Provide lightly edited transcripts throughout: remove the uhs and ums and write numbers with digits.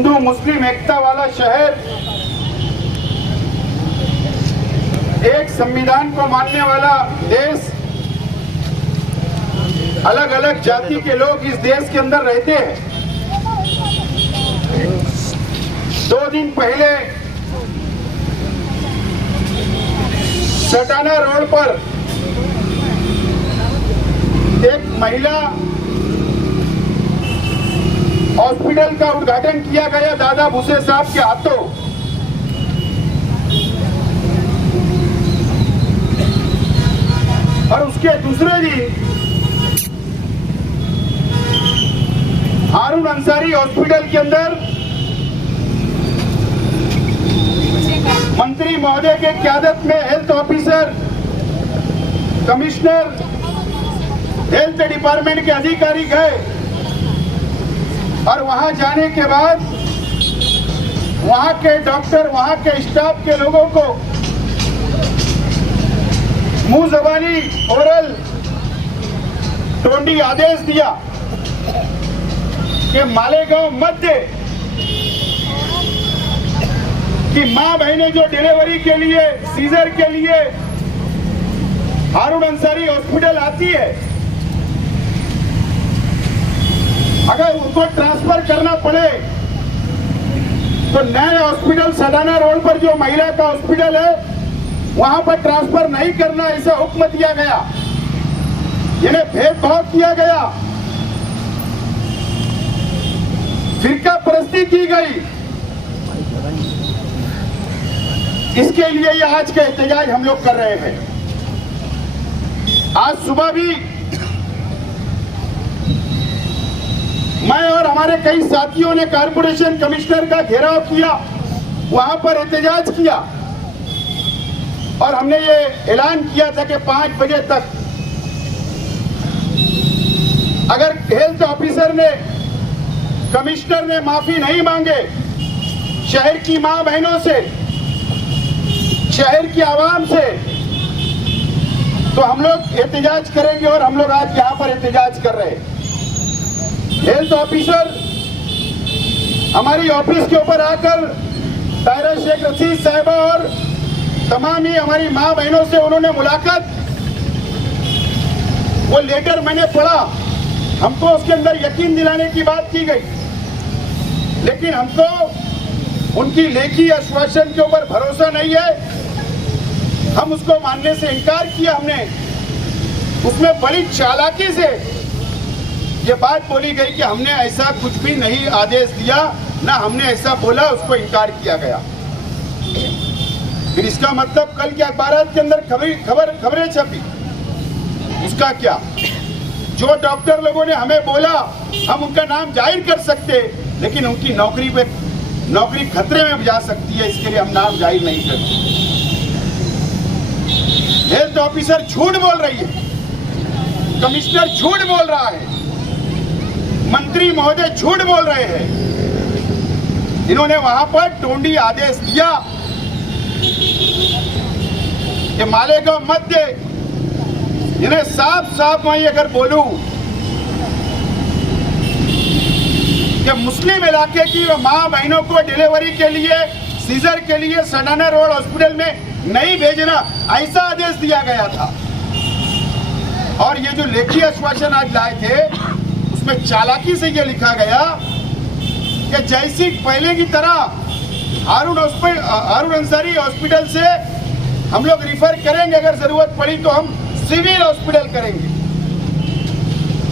हिंदू मुस्लिम एकता वाला शहर, एक संविधान को मानने वाला देश, अलग अलग जाति के लोग इस देश के अंदर रहते हैं। 2 दिन पहले सटाना रोड पर एक महिला हॉस्पिटल का उद्घाटन किया गया दादा भूसे साहब के हाथों। और उसके दूसरे दिन हारून अंसारी हॉस्पिटल के अंदर मंत्री महोदय के क़यादत में health officer, commissioner, health department के अधिकारी गए और वहां जाने के बाद वहां के डॉक्टर, वहां के स्टाफ के लोगों को मुंह जबानी ओरल टोंडी आदेश दिया कि मालेगांव मध्य कि मां बहनें जो डिलीवरी के लिए, सीजर के लिए हारून अंसारी हॉस्पिटल आती है, अगर उनको ट्रांसफर करना पड़े तो नए हॉस्पिटल सटाना रोड पर जो महिला का हॉस्पिटल है वहां पर ट्रांसफर नहीं करना, ऐसा हुक्म दिया गया। इन्हें भेदभाव किया गया, फिरका परस्ती की गई। इसके लिए ये आज का एहतजाज हम लोग कर रहे हैं। आज सुबह भी मैं और हमारे कई साथियों ने कारपोरेशन कमिश्नर का घेराव किया, वहां पर एहतजाज किया और हमने ये ऐलान किया था कि 5 बजे तक अगर हेल्थ ऑफिसर ने, कमिश्नर ने माफी नहीं मांगे शहर की मां बहनों से, शहर की आवाम से, तो हम लोग एहतजाज करेंगे। और हम लोग आज यहाँ पर एहतजाज कर रहे हैं। हेल्थ ऑफिसर हमारी ऑफिस के ऊपर आकर ताहिरा शेख रशीद साहिबा और तमाम ही हमारी मां बहनों से उन्होंने मुलाकात, वो लेटर मैंने पढ़ा, हमको उसके अंदर यकीन दिलाने की बात की गई, लेकिन हमको उनकी लेखी आश्वासन के ऊपर भरोसा नहीं है। हम उसको मानने से इनकार किया। हमने उसमें बड़ी चालाकी से ये बात बोली गई कि हमने ऐसा कुछ भी नहीं आदेश दिया, ना हमने ऐसा बोला, उसको इनकार किया गया। फिर इसका मतलब कल के अखबारात के अंदर खबरें छपी, उसका क्या? जो डॉक्टर लोगों ने हमें बोला हम उनका नाम जाहिर कर सकते, लेकिन उनकी नौकरी खतरे में जा सकती है, इसके लिए हम नाम जाहिर नहीं करते। हेल्थ ऑफिसर झूठ बोल रही है, कमिश्नर झूठ बोल रहा है, मंत्री महोदय झूठ बोल रहे हैं। इन्होंने वहां पर टोंडी आदेश दिया कि मालेगांव मध्य, इन्हें साफ साफ मैं अगर बोलूं कि मुस्लिम इलाके की मां बहनों को डिलीवरी के लिए, सीजर के लिए सटाना रोड हॉस्पिटल में नहीं भेजना, ऐसा आदेश दिया गया था। और ये जो लेखी आश्वासन आज लाए थे उसमें चालाकी से ये लिखा गया कि जैसी पहले की तरह हारून अंसारी हॉस्पिटल से हम लोग रिफर करेंगे, अगर जरूरत पड़ी तो हम सिविल हॉस्पिटल करेंगे।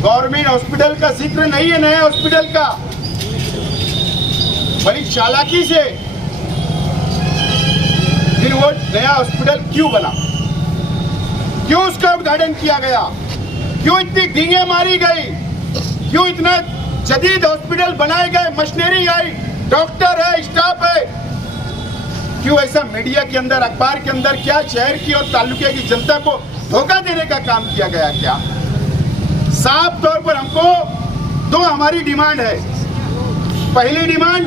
गवर्नमेंट हॉस्पिटल का जिक्र नहीं है, नए हॉस्पिटल का। बड़ी चालाकी से फिर वो नया हॉस्पिटल क्यों बना, क्यों उसका उद्घाटन किया गया, क्यों इतनी डींगे मारी गई, क्यों इतना जदीद हॉस्पिटल बनाए गए, मशीनरी आई, डॉक्टर है, स्टाफ है, क्यों ऐसा मीडिया के अंदर, अखबार के अंदर क्या शहर की और तालुके की जनता को धोखा देने का काम किया गया? क्या साफ तौर पर हमको 2 हमारी डिमांड है। पहली डिमांड,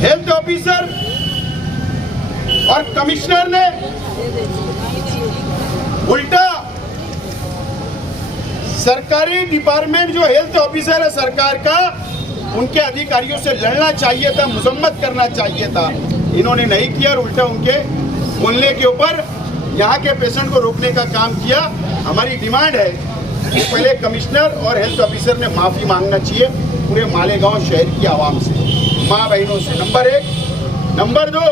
हेल्थ ऑफिसर और कमिश्नर ने उल्टा सरकारी डिपार्टमेंट जो हेल्थ ऑफिसर है सरकार का, उनके अधिकारियों से लड़ना चाहिए था, मजम्मत करना चाहिए था। इन्होंने नहीं किया और उल्टा उनके बोलने के ऊपर यहाँ के पेशेंट को रोकने का काम किया। हमारी डिमांड है कि पहले कमिश्नर और हेल्थ ऑफिसर ने माफ़ी मांगना चाहिए पूरे मालेगांव शहर की आवाम से, माँ बहनों से, नंबर 1। नंबर 2,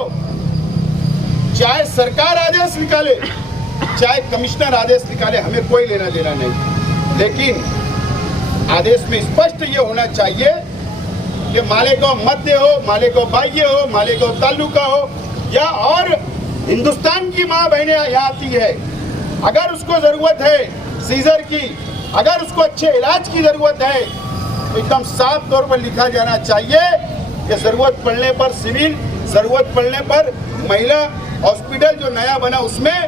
चाहे सरकार आदेश निकाले, चाहे कमिश्नर आदेश निकाले, हमें कोई लेना देना नहीं, लेकिन आदेश में स्पष्ट ये होना चाहिए कि मालेगांव मध्य हो, मालेगांव बाह्य हो, मालेगांव तालुका हो या और हिंदुस्तान की माँ बहनें यहाँ आती है, अगर उसको जरूरत है सीजर की, अगर उसको अच्छे इलाज की जरूरत है, तो एकदम साफ तौर पर लिखा जाना चाहिए कि जरूरत पड़ने पर सिविल, जरूरत पड़ने पर महिला हॉस्पिटल जो नया बना उसमें,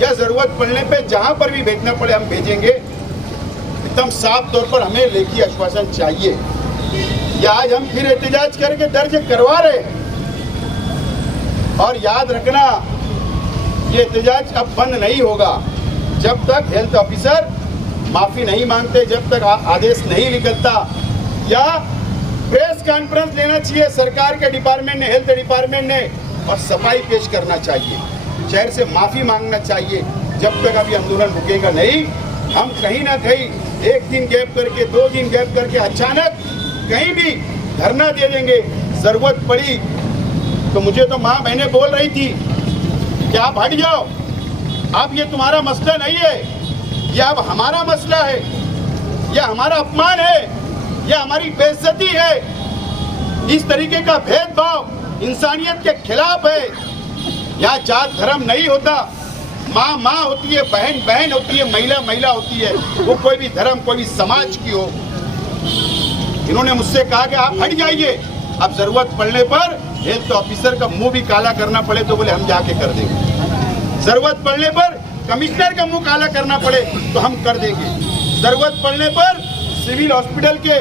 या जरूरत पड़ने पे जहां पर भी भेजना पड़े हम भेजेंगे। एकदम साफ तौर पर हमें लेखी आश्वासन चाहिए। या आज हम फिर एहतजाज करके दर्ज करवा रहे हैं, और याद रखना ये एहतजाज अब बंद नहीं होगा जब तक हेल्थ ऑफिसर माफी नहीं मांगते, जब तक आदेश नहीं निकलता। या प्रेस कॉन्फ्रेंस लेना चाहिए सरकार के डिपार्टमेंट ने, हेल्थ डिपार्टमेंट ने, और सफाई पेश करना चाहिए, शहर से माफी मांगना चाहिए। जब तक अभी आंदोलन रुकेगा नहीं, हम कहीं ना कहीं 1 दिन गैप करके, 2 दिन गैप करके अचानक कहीं भी धरना दे देंगे। जरूरत पड़ी तो मुझे तो माँ बहनें बोल रही थी कि आप हट जाओ, अब ये तुम्हारा मसला नहीं है, यह अब हमारा मसला है, यह हमारा अपमान है, यह हमारी बेइज्जती है। इस तरीके का भेदभाव इंसानियत के खिलाफ है। यहाँ जात धर्म नहीं होता, माँ माँ होती है, बहन बहन होती है, महिला महिला होती है, वो कोई भी धर्म, कोई भी समाज की हो। इन्होंने मुझसे कहा कि आप हट जाइए, अब जरूरत पड़ने पर हेल्थ ऑफिसर का मुंह भी काला करना पड़े तो बोले हम जाके कर देंगे। जरूरत पड़ने पर कमिश्नर का मुंह काला करना पड़े तो हम कर देंगे। जरूरत पड़ने पर सिविल हॉस्पिटल के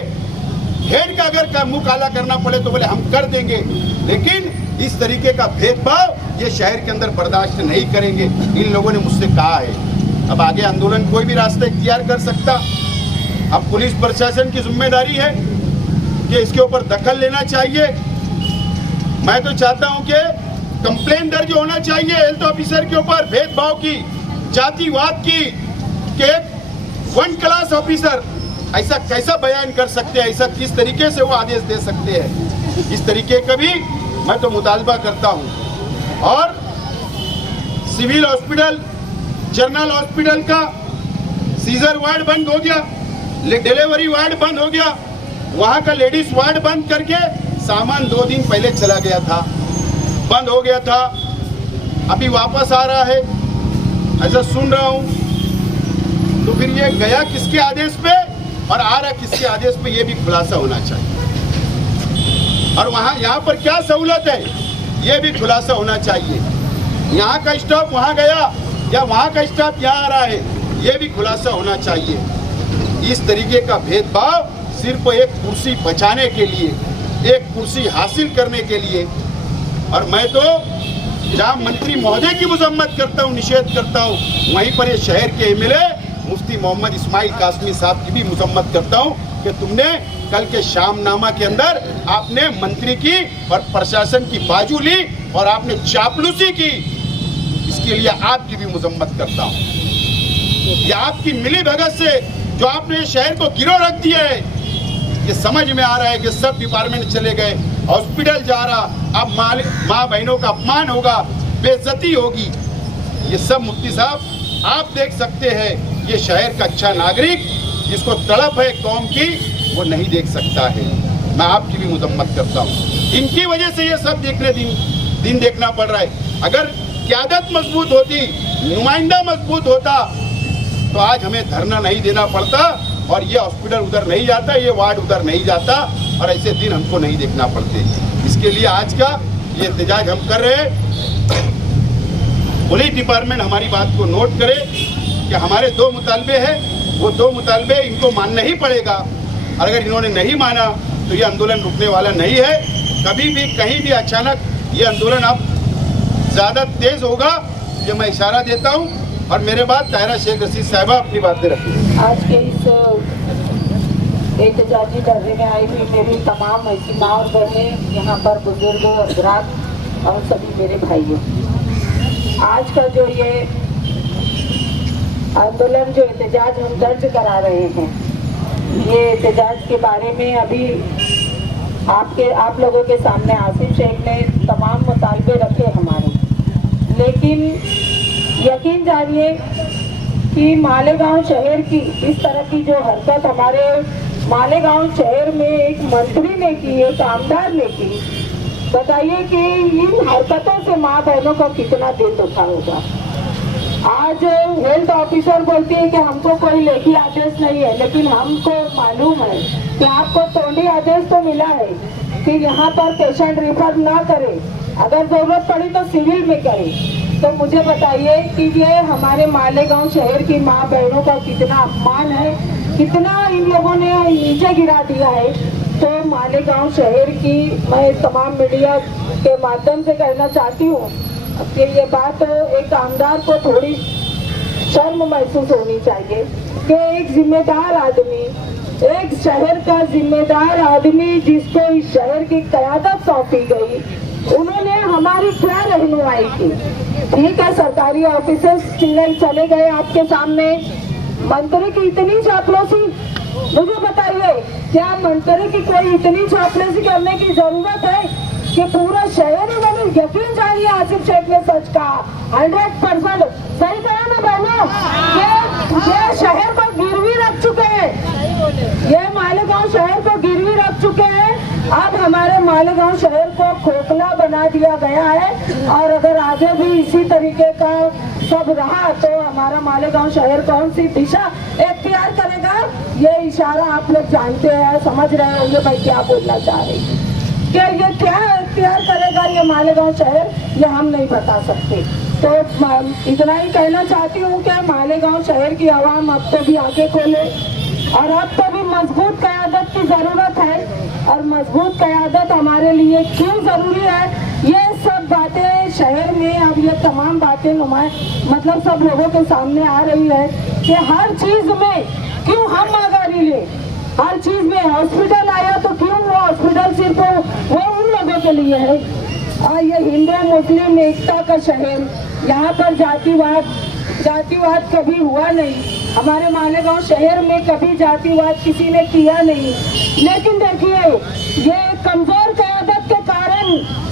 हेड का अगर मुंह काला करना पड़े तो बोले हम कर देंगे। लेकिन इस तरीके का भेदभाव ये शहर के अंदर बर्दाश्त नहीं करेंगे, इन लोगों ने मुझसे कहा है। अब आगे आंदोलन कोई भी रास्ता इख्तियार कर सकता। अब पुलिस प्रशासन की जिम्मेदारी है कि इसके ऊपर दखल लेना चाहिए। मैं तो चाहता हूं कि कंप्लेंट दर्ज होना चाहिए हेल्थ ऑफिसर के ऊपर भेदभाव की, जातिवाद की, कि 1 क्लास ऑफिसर ऐसा कैसा बयान कर सकते हैं, ऐसा किस तरीके से वो आदेश दे सकते हैं। इस तरीके का भी मैं तो मुतालबा करता हूं। और सिविल हॉस्पिटल, जनरल हॉस्पिटल का सीजर वार्ड बंद हो गया, डिलीवरी वार्ड बंद हो गया, वहां का लेडीज वार्ड बंद करके सामान 2 दिन पहले चला गया था, बंद हो गया था, अभी वापस आ रहा है, ऐसा सुन रहा हूं। तो फिर ये गया किसके आदेश पे और आ रहा किसके आदेश पे, ये भी खुलासा होना चाहिए। और वहाँ यहाँ पर क्या सहूलत है, ये भी खुलासा होना चाहिए। यहाँ का स्टाफ वहाँ गया या वहाँ का स्टाफ यहाँ आ रहा है, ये भी खुलासा होना चाहिए। इस तरीके का भेदभाव सिर्फ एक कुर्सी बचाने के लिए, एक कुर्सी हासिल करने के लिए। और मैं तो जहाँ मंत्री महोदय की मजम्मत करता हूँ, निषेध करता हूँ, वहीं पर ये शहर के एमएलए मुफ्ती मोहम्मद इस्माइल कासमी साहब की भी मजम्मत करता हूँ कि तुमने कल के शामनामा के अंदर आपने मंत्री की और प्रशासन की बाजू ली और आपने चापलूसी की, इसके लिए आपकी भी मजम्मत करता हूँ। ये आपकी मिली भगत से जो आपने शहर को गिरो रख दिया है, ये समझ में आ रहा है कि सब डिपार्टमेंट चले गए, हॉस्पिटल जा रहा, अब माँ बहनों का अपमान होगा, बेइज्जती होगी। ये सब मुफ्ती साहब आप देख सकते हैं। ये शहर का अच्छा नागरिक जिसको तड़प है कौम की, वो नहीं देख सकता है। मैं आपकी भी मजम्मत करता हूँ। इनकी वजह से ये सब दिन देखना पड़ रहा है। अगर क़यादत मजबूत होती, नुमाइंदा मजबूत होता, तो आज हमें धरना नहीं देना पड़ता और ये हॉस्पिटल उधर नहीं जाता, ये वार्ड उधर नहीं जाता और ऐसे दिन हमको नहीं देखना पड़ते। इसके लिए आज का ये एहतजाज हम कर रहे हैं। पुलिस डिपार्टमेंट हमारी बात को नोट करे कि हमारे 2 मुतालबे हैं, वो 2 मुतालबे इनको मानना ही पड़ेगा। अगर इन्होंने नहीं माना तो ये आंदोलन रुकने वाला नहीं है। कभी भी कहीं भी अचानक ये आंदोलन अब ज़्यादा तेज होगा, ये मैं इशारा देता हूँ। और मेरे बाद ताहिरा शेख रशीद साहिबा अपनी बातें रखें। आज के इस एहतजाजी करने में आई हुई मेरी तमाम ऐसी माँ और बहनें, यहाँ पर बुजुर्ग हजरात और सभी मेरे भाइयों, आज का जो ये आंदोलन, जो एहतजाज हम दर्ज करा रहे हैं, ये एहतजाज के बारे में अभी आप लोगों के सामने आसिफ शेख ने तमाम मुतालबे रखे हमारे, लेकिन यकीन जानिए कि मालेगांव शहर की इस तरह की जो हरकत हमारे मालेगांव शहर में एक मंत्री ने की, एक आमदार ने की, बताइए कि इन हरकतों से माँ बहनों का कितना दिल दुखा होगा। आज हेल्थ ऑफिसर बोलती है कि हमको कोई लेखी आदेश नहीं है, लेकिन हमको मालूम है कि आपको तोंडी आदेश तो मिला है कि यहाँ पर पेशेंट रिफर ना करे, अगर जरूरत पड़ी तो सिविल में करे। तो मुझे बताइए कि ये हमारे मालेगांव शहर की माँ बहनों का कितना अपमान है, कितना इन लोगों ने नीचे गिरा दिया है। तो मालेगांव शहर की मैं तमाम मीडिया के माध्यम से कहना चाहती हूँ कि ये बात एक आमदार को थोड़ी शर्म महसूस होनी चाहिए कि एक जिम्मेदार आदमी, एक शहर का जिम्मेदार आदमी जिसको इस शहर की क़यादत सौंपी गई, उन्होंने हमारी क्या रहनुमाई की। ठीक है, सरकारी ऑफिसर्स चले गए आपके सामने, मंत्री की इतनी चापलूसी, मुझे बताइए क्या मंत्री की कोई इतनी चापलूसी करने की जरूरत है कि पूरा शहर ही बने। यकीन जानिए आसिफ शेख ने सच कहा, 100% सही कहा ना बहनों। ये शहर को गिरवी रख चुके हैं, ये मालेगांव शहर को गिरवी रख चुके हैं। अब हमारे मालेगांव शहर को खोखला बना दिया गया है, और अगर आगे भी इसी तरीके का सब रहा तो हमारा मालेगांव शहर कौन सी दिशा इख्तियार करेगा, ये इशारा आप लोग जानते हैं, समझ रहे होंगे मैं क्या बोलना चाह रही हूँ। कि ये क्या इख्तियार करेगा ये मालेगांव शहर, ये हम नहीं बता सकते। तो इतना ही कहना चाहती हूँ कि मालेगांव शहर की आवाम अब तो भी आंखें खोले, और अब तो भी मजबूत क़यादत की ज़रूरत है। और मजबूत क़यादत हमारे लिए क्यों ज़रूरी है, ये सब बातें शहर में अब ये तमाम बातें मतलब सब लोगों के सामने आ रही है कि हर चीज़ में क्यों हम आगारी ले, हर चीज़ में हॉस्पिटल आया तो क्यों वो हॉस्पिटल सिर्फ वो उन लोगों के लिए है। और ये हिंदू मुस्लिम एकता का शहर, यहाँ पर जातिवाद कभी हुआ नहीं, हमारे मालेगांव शहर में कभी जातिवाद किसी ने किया नहीं। लेकिन देखिए ये कमजोर क़यादत के कारण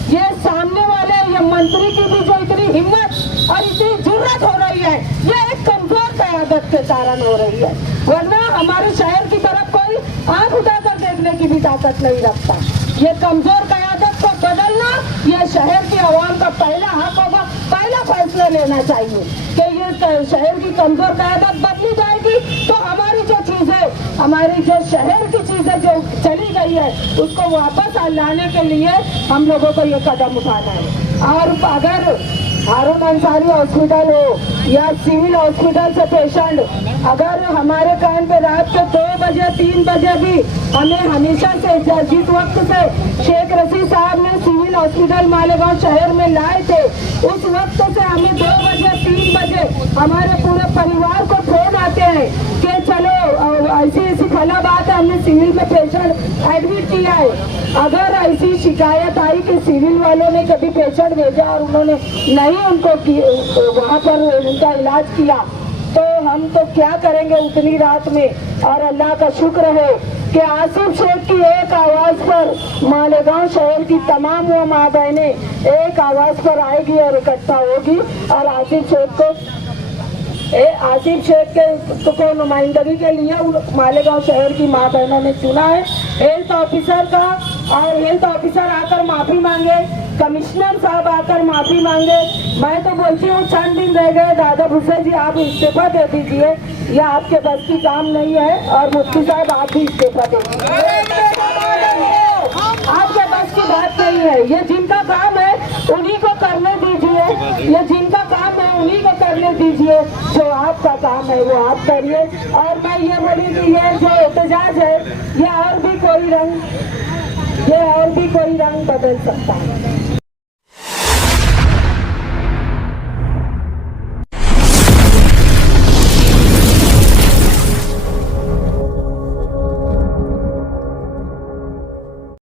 ये सामने वाले ये मंत्री की भी जो इतनी हिम्मत और इतनी जुर्रत हो रही है, ये एक कमजोर क़यादत के कारण हो रही है, वरना हमारे शहर की तरफ कोई आंख उठाकर देखने की भी ताकत नहीं रखता। ये कमजोर क़यादत को बदलना ये शहर की आवाम का पहला हक होगा, पहला फैसला लेना चाहिए कि ये शहर की कमजोर क़यादत बदली जाएगी तो हमारी जो चीजें, हमारी जो शहर की चीजें जो चली गई है उसको वापस लाने के लिए हम लोगों को ये कदम उठाना है। और अगर हारून अंसारी हॉस्पिटल हो या सिविल हॉस्पिटल से पेशेंट अगर हमारे कान पे रात के 2 बजे 3 बजे भी हमें हमेशा से जिस वक्त से शेख रशीद साहब ने सिविल हॉस्पिटल मालेगांव शहर में लाए थे, उस वक्त से हमें 2 बजे 3 बजे हमारे पूरे परिवार को फोन आते हैं कि चलो ऐसी फला बात है, हमने सिविल में पेशेंट एडमिट किया है। अगर ऐसी शिकायत आई कि सिविल वालों ने कभी पेशेंट भेजा और उन्होंने नहीं उनको वहाँ पर उनका इलाज किया, तो हम तो क्या करेंगे उतनी रात में। और अल्लाह का शुक्र है कि आसिफ शेख की एक आवाज़ पर मालेगांव शहर की तमाम वो माँ बहनें एक आवाज़ पर आएगी और इकट्ठा होगी, और आसिफ शेख को नुमाइंदगी के लिए मालेगांव शहर की माँ बहनों ने चुना है। हेल्थ ऑफिसर का, और हेल्थ ऑफिसर आकर माफ़ी मांगे, कमिश्नर साहब आकर माफ़ी मांगे। मैं तो बोलती हूँ चंद दिन रह गए, दादा भूसे जी आप इस्तीफा दे दीजिए, यह आपके बस की काम नहीं है, और मुफ्ती साहब आप भी इस्तीफा दे दीजिए, आपके बस की बात नहीं है। ये जिनका काम है उन्हीं को करने दीजिए, ये जिनका काम है उन्हीं को करने दीजिए, जो आपका काम है वो आप करिए। और मैं ये बोली कि ये जो एहतजाज है ये और भी कोई रंग बदल सकता है।